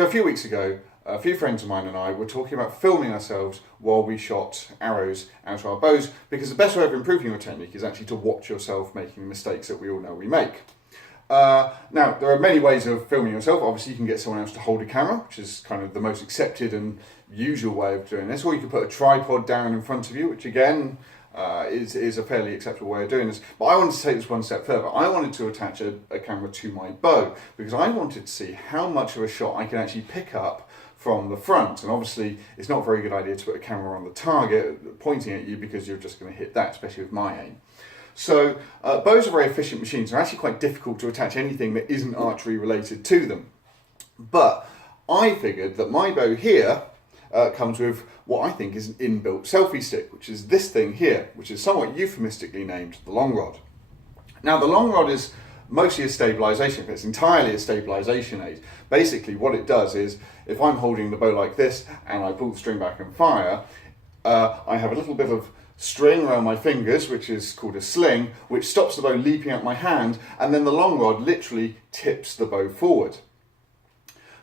So a few weeks ago, a few friends of mine and I were talking about filming ourselves while we shot arrows out of our bows, because the best way of improving your technique is actually to watch yourself making mistakes that we all know we make. Now, there are many ways of filming yourself. Obviously, you can get someone else to hold a camera, which is kind of the most accepted and usual way of doing this, or you can put a tripod down in front of you, which again is a fairly acceptable way of doing this. But I wanted to take this one step further. I wanted to attach a camera to my bow because I wanted to see how much of a shot I can actually pick up from the front. And obviously it's not a very good idea to put a camera on the target pointing at you, because you're just going to hit that, especially with my aim. So bows are very efficient machines. They're actually quite difficult to attach anything that isn't archery related to them. But I figured that my bow here comes with what I think is an inbuilt selfie stick, which is this thing here, which is somewhat euphemistically named the long rod. Now, the long rod is mostly a stabilisation, it's entirely a stabilisation aid. Basically what it does is, if I'm holding the bow like this and I pull the string back and fire, I have a little bit of string around my fingers, which is called a sling, which stops the bow leaping out my hand, and then the long rod literally tips the bow forward.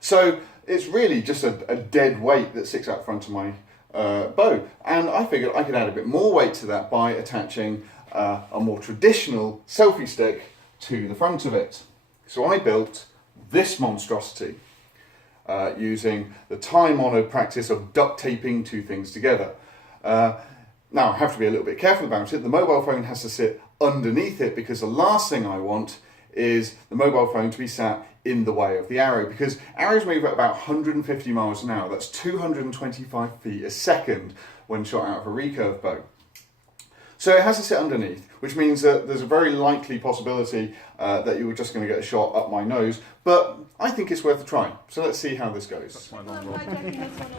So it's really just a dead weight that sticks out front of my bow, and I figured I could add a bit more weight to that by attaching a more traditional selfie stick to the front of it. So I built this monstrosity using the time-honoured practice of duct taping two things together. Now, I have to be a little bit careful about it. The mobile phone has to sit underneath it, because the last thing I want is the mobile phone to be sat in the way of the arrow, because arrows move at about 150 miles an hour. That's 225 feet a second when shot out of a recurve bow. So it has to sit underneath, which means that there's a very likely possibility that you were just going to get a shot up my nose, but I think it's worth a try. So let's see how this goes. That's my long rod.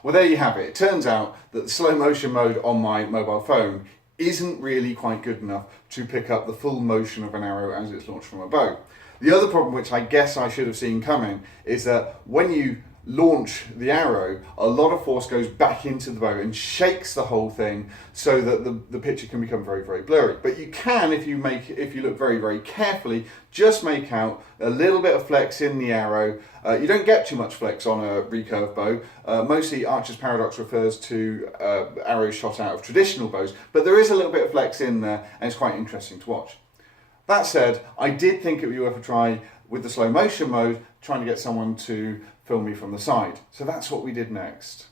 Well, there you have it. It turns out that the slow motion mode on my mobile phone isn't really quite good enough to pick up the full motion of an arrow as it's launched from a bow. The other problem, which I guess I should have seen coming, is that when you launch the arrow, a lot of force goes back into the bow and shakes the whole thing, so that the picture can become very, very blurry. But you can, if you look very, very carefully, just make out a little bit of flex in the arrow. You don't get too much flex on a recurve bow. Mostly Archer's paradox refers to arrows shot out of traditional bows, but there is a little bit of flex in there, and it's quite interesting to watch. That said, I did think it would be worth a try with the slow motion mode, trying to get someone to film me from the side. So that's what we did next.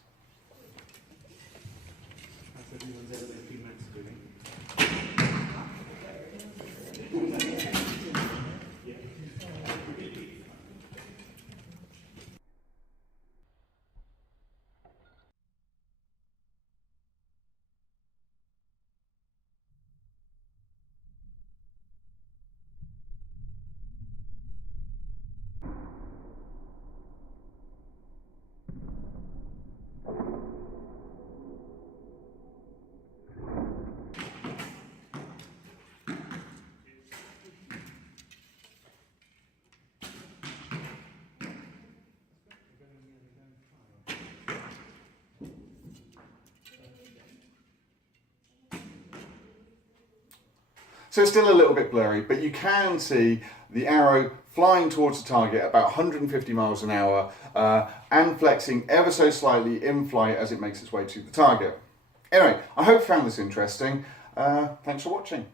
So it's still a little bit blurry, but you can see the arrow flying towards the target at about 150 miles an hour and flexing ever so slightly in flight as it makes its way to the target. Anyway, I hope you found this interesting. Thanks for watching.